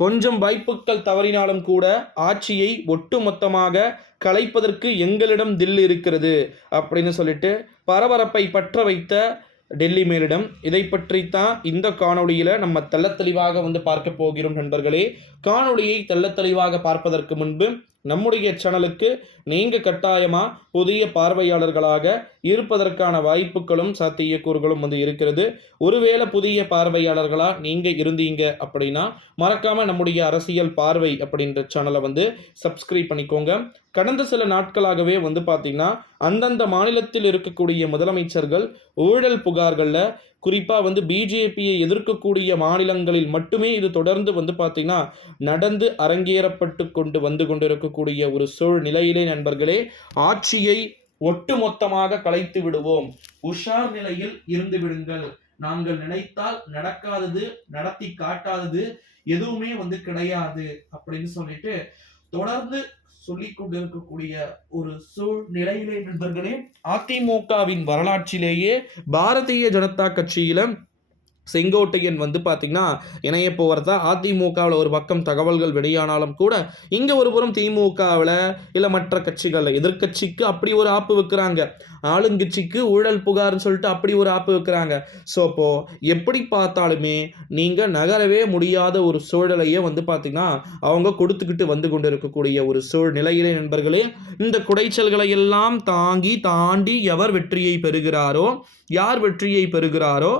கொஞ்சம் வாய்ப்புகள் தவறினாலும் கூட ஆட்சியை ஒட்டுமொத்தமாக கலைப்பதற்கு எங்களிடம் தில் இருக்கிறது அப்படின்னு சொல்லிட்டு பரபரப்பை பற்ற வைத்த டெல்லி மேலிடம். இதை பற்றித்தான் இந்த காணொளியில் நம்ம தெள்ளத்தெளிவாக வந்து பார்க்க போகிறோம் நண்பர்களே. காணொளியை தெள்ளத்தெளிவாக பார்ப்பதற்கு முன்பு நம்முடைய சேனலுக்கு நீங்கள் கட்டாயமாக புதிய பார்வையாளர்களாக இருப்பதற்கான வாய்ப்புகளும் சாத்தியக்கூறுகளும் வந்து இருக்கிறது. ஒருவேளை புதிய பார்வையாளர்களாக நீங்கள் இருந்தீங்க அப்படின்னா மறக்காமல் நம்முடைய அரசியல் பார்வை அப்படின்ற சேனலை வந்து சப்ஸ்கிரைப் பண்ணிக்கோங்க. கடந்த சில நாட்களாகவே வந்து பார்த்திங்கன்னா அந்தந்த மாநிலத்தில் இருக்கக்கூடிய முதலமைச்சர்கள் ஊழல் புகார்களில் குறிப்பாக வந்து பிஜேபியை எதிர்க்கக்கூடிய மாநிலங்களில் மட்டுமே இது தொடர்ந்து வந்து பார்த்திங்கன்னா நடந்து அரங்கேறப்பட்டு கொண்டு வந்து கொண்டிருக்கக்கூடிய ஒரு சூழ்நிலையிலே நண்பர்களே ஆட்சியை ஒட்டுமொத்தமாக கலைத்து விடுவோம். உஷார் நிலையில் இருந்து விடுங்கள். நாங்கள் நினைத்தால் நடக்காதது நடத்தி காட்டாதது எதுவுமே வந்து கிடையாது அப்படின்னு சொல்லிட்டு தொடர்ந்து சொல்லிக் கொண்டிருக்கக்கூடிய ஒரு சூழ்நிலையிலே நண்பர்களே அதிமுகவின் வரலாற்றிலேயே பாரதிய ஜனதா கட்சியில செங்கோட்டையன் வந்து பார்த்திங்கன்னா இணைய போகிறதா அதிமுகவில் ஒரு பக்கம் தகவல்கள் வெளியானாலும் கூட இங்கே ஒரு புறம் திமுகவில் இல்லை மற்ற கட்சிகளில் எதிர்க்கட்சிக்கு அப்படி ஒரு ஆப்பு வைக்கிறாங்க. ஆளுங்கட்சிக்கு ஊழல் புகார்னு சொல்லிட்டு அப்படி ஒரு ஆப்பு வைக்கிறாங்க. ஸோ அப்போது எப்படி பார்த்தாலுமே நீங்கள் நகரவே முடியாத ஒரு சூழலையே வந்து பார்த்திங்கன்னா அவங்க கொடுத்துக்கிட்டு வந்து கொண்டு இருக்கக்கூடிய ஒரு சூழ்நிலையிலே நண்பர்களே இந்த குடைச்சல்களை எல்லாம் தாங்கி தாண்டி எவர் வெற்றியை பெறுகிறாரோ யார் வெற்றியை பெறுகிறாரோ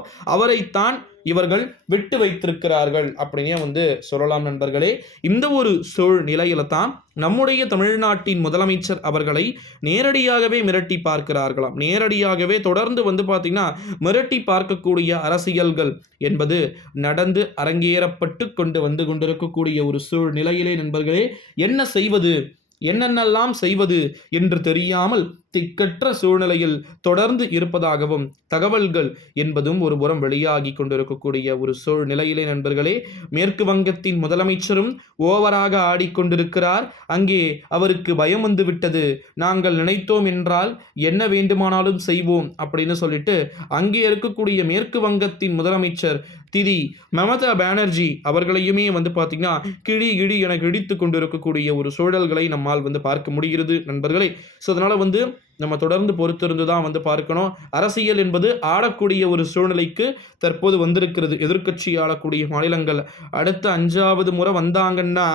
தான் இவர்கள் விட்டு வைத்திருக்கிறார்கள் அப்படின்னே வந்து சொல்லலாம் நண்பர்களே. இந்த ஒரு சூழ்நிலையில தான் நம்முடைய தமிழ்நாட்டின் முதலமைச்சர் அவர்களை நேரடியாகவே மிரட்டி பார்க்கிறார்களாம். நேரடியாகவே தொடர்ந்து வந்து பார்த்திங்கன்னா மிரட்டி பார்க்கக்கூடிய அரசியல்கள் என்பது நடந்து அரங்கேறப்பட்டு கொண்டு வந்து கொண்டிருக்கக்கூடிய ஒரு சூழ்நிலையிலே நண்பர்களே என்ன செய்வது என்னென்னலாம் செய்வது என்று தெரியாமல் திக்கற்ற சூழ்நிலையில் தொடர்ந்து இருப்பதாகவும் தகவல்கள் என்பதும் ஒரு புறம் வெளியாகி கொண்டிருக்கக்கூடிய ஒரு சூழ்நிலையிலே நண்பர்களே மேற்கு வங்கத்தின் முதலமைச்சரும் ஓவராக ஆடிக்கொண்டிருக்கிறார் அங்கே அவருக்கு பயம் வந்து விட்டது. நாங்கள் நினைத்தோம் என்றால் என்ன வேண்டுமானாலும் செய்வோம் அப்படின்னு சொல்லிட்டு அங்கே இருக்கக்கூடிய மேற்கு வங்கத்தின் முதலமைச்சர் திதி மமதா பானர்ஜி அவர்களையுமே வந்து பார்த்திங்கன்னா கிழி கிழி என கிழித்து கொண்டிருக்கக்கூடிய ஒரு சூழல்களை நம்மால் வந்து பார்க்க முடிகிறது நண்பர்களே. ஸோ அதனால் வந்து நம்ம தொடர்ந்து பொறுத்திருந்து தான் வந்து பார்க்கணும். அரசியல் என்பது ஆடக்கூடிய ஒரு சூழ்நிலைக்கு தற்போது வந்திருக்கிறது. எதிர்க்கட்சி ஆளக்கூடிய மாநிலங்கள். அடுத்த அஞ்சாவது முறை வந்தாங்கன்னா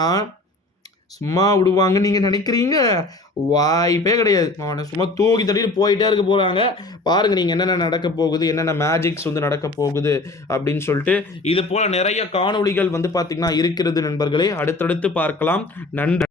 சும்மா விடுவாங்கன்னு நீங்க நினைக்கிறீங்க? வாய்ப்பே கிடையாது. அவனை சும்மா தூக்கி தட்டிட்டு போயிட்டே இருக்க போறாங்க. பாருங்க நீங்க என்னென்ன நடக்க போகுது என்னென்ன மேஜிக்ஸ் வந்து நடக்க போகுது அப்படின்னு சொல்லிட்டு இது போல நிறைய காணொளிகள் வந்து பாத்தீங்கன்னா இருக்கிறது நண்பர்களே. அடுத்தடுத்து பார்க்கலாம். நன்றி.